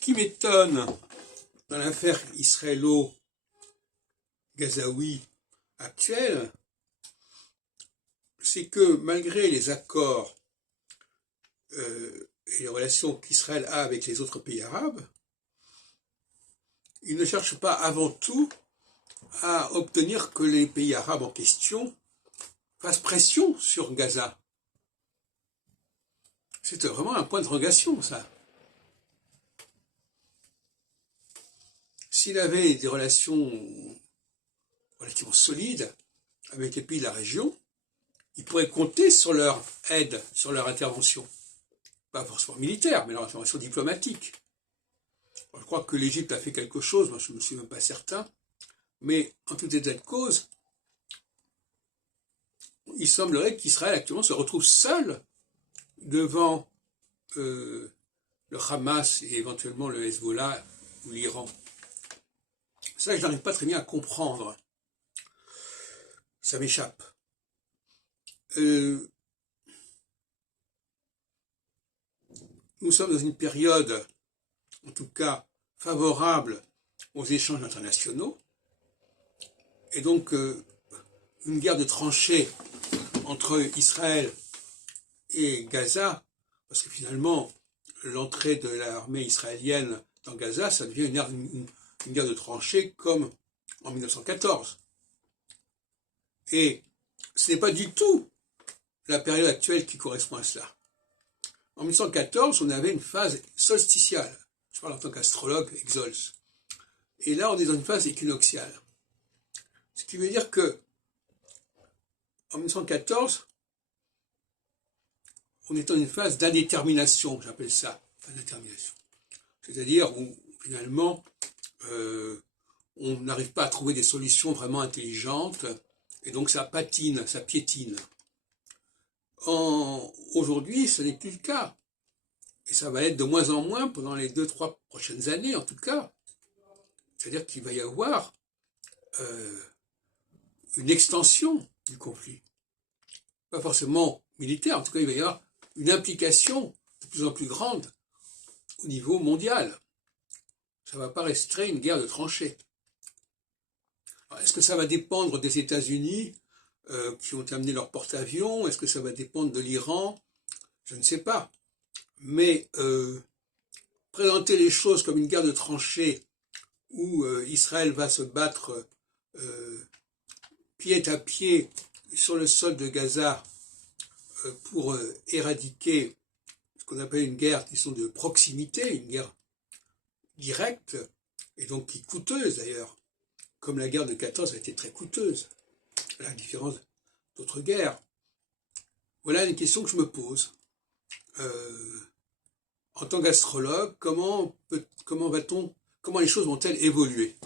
qui m'étonne dans l'affaire israélo-gazaoui actuelle, c'est que malgré les accords et les relations qu'Israël a avec les autres pays arabes, il ne cherche pas avant tout à obtenir que les pays arabes en question fassent pression sur Gaza. C'est vraiment un point d'interrogation, ça. S'il avait des relations relativement solides avec les pays de la région, il pourrait compter sur leur aide, sur leur intervention. Pas forcément militaire, mais leur intervention diplomatique. Je crois que l'Égypte a fait quelque chose, moi je ne suis même pas certain, mais en tout état de cause, il semblerait qu'Israël actuellement se retrouve seul devant le Hamas et éventuellement le Hezbollah ou l'Iran. Ça, je n'arrive pas très bien à comprendre. Ça m'échappe. Nous sommes dans une période, en tout cas, favorable aux échanges internationaux. Et donc, une guerre de tranchées entre Israël et Gaza, parce que finalement, l'entrée de l'armée israélienne dans Gaza, ça devient une guerre de tranchées comme en 1914. Et ce n'est pas du tout la période actuelle qui correspond à cela. En 1914, on avait une phase solsticiale. Je parle en tant qu'astrologue, Exols. Et là, on est dans une phase équinoxiale. Ce qui veut dire que, en 1914, on est dans une phase d'indétermination, j'appelle ça, indétermination. C'est-à-dire où, finalement, on n'arrive pas à trouver des solutions vraiment intelligentes, et donc ça patine, ça piétine. Aujourd'hui, ce n'est plus le cas. Et ça va être de moins en moins pendant les 2-3 prochaines années, en tout cas. C'est-à-dire qu'il va y avoir une extension du conflit. Pas forcément militaire, en tout cas, il va y avoir une implication de plus en plus grande au niveau mondial. Ça ne va pas rester une guerre de tranchées. Est-ce que ça va dépendre des États-Unis qui ont amené leur porte-avions? Est-ce que ça va dépendre de l'Iran? Je ne sais pas. Mais présenter les choses comme une guerre de tranchées où Israël va se battre pied à pied sur le sol de Gaza pour éradiquer ce qu'on appelle une guerre qui sont de proximité, une guerre directe, et donc qui est coûteuse d'ailleurs, comme la guerre de 14 a été très coûteuse, à la différence d'autres guerres. Voilà une question que je me pose. En tant qu'astrologue, comment les choses vont-elles évoluer ?